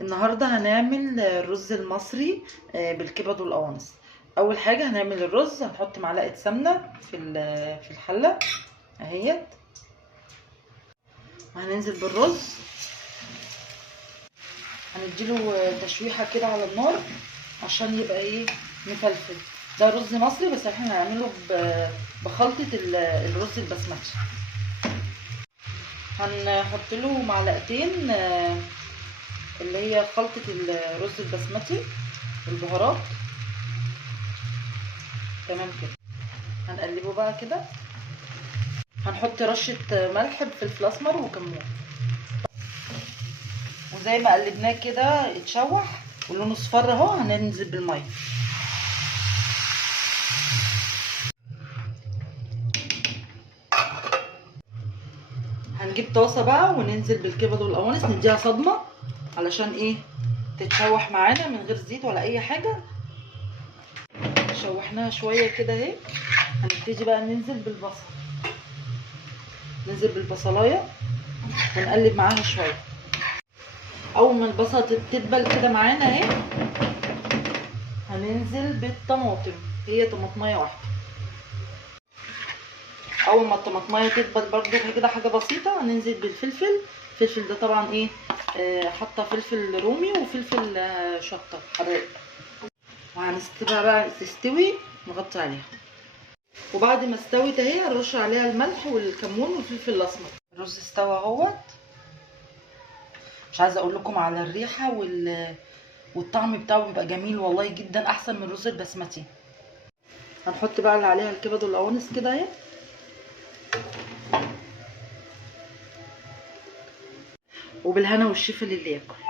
النهارده هنعمل الرز المصري بالكبد والقوانص. اول حاجه هنعمل الرز، هنحط معلقه سمنه في الحله اهيت، وهننزل بالرز، هنديله تشويحه كده على النار عشان يبقى ايه، مفلفل. ده رز مصري بس احنا هنعمله بخلطه الرز البسمتي. هنحط له معلقتين اللي هي خلطة الرز البسمتي والبهارات. تمام كده، هنقلبه بقى كده. هنحط رشة ملح بفلفل اسمر وكمون، وزي ما قلبناه كده يتشوح ولونه اصفر اهو، هننزل بالميه. هنجيب طاسه بقى وننزل بالكبد والقوانص، نديها صدمه علشان ايه، تتشوح معانا من غير زيت ولا اي حاجه. شوحناها شويه كده اهي. هنبتدي بقى ننزل بالبصل، ننزل بالبصلايه ونقلب معاها شويه. اول ما البصله تدبل كده معانا اهي، هننزل بالطماطم، هي طماطميه واحده. اول ما الطماطميه تدبل برضو كده حاجه بسيطه، هننزل بالفلفل. الفلفل ده طبعا ايه، حاطه فلفل رومي وفلفل شطه حراق. وهنسيبها بقى تستوي، نغطي عليها. وبعد ما استوت اهي هنرش عليها الملح والكمون والفلفل الاسمر. الرز استوى اهوت. مش عايزه اقول لكم على الريحه والطعم بتاعه بيبقى جميل والله، جدا احسن من الرز البسمتي. هنحط بقى اللي عليها الكبد والقوانص كده اهي، وبالهنا والشفا للي ياكل.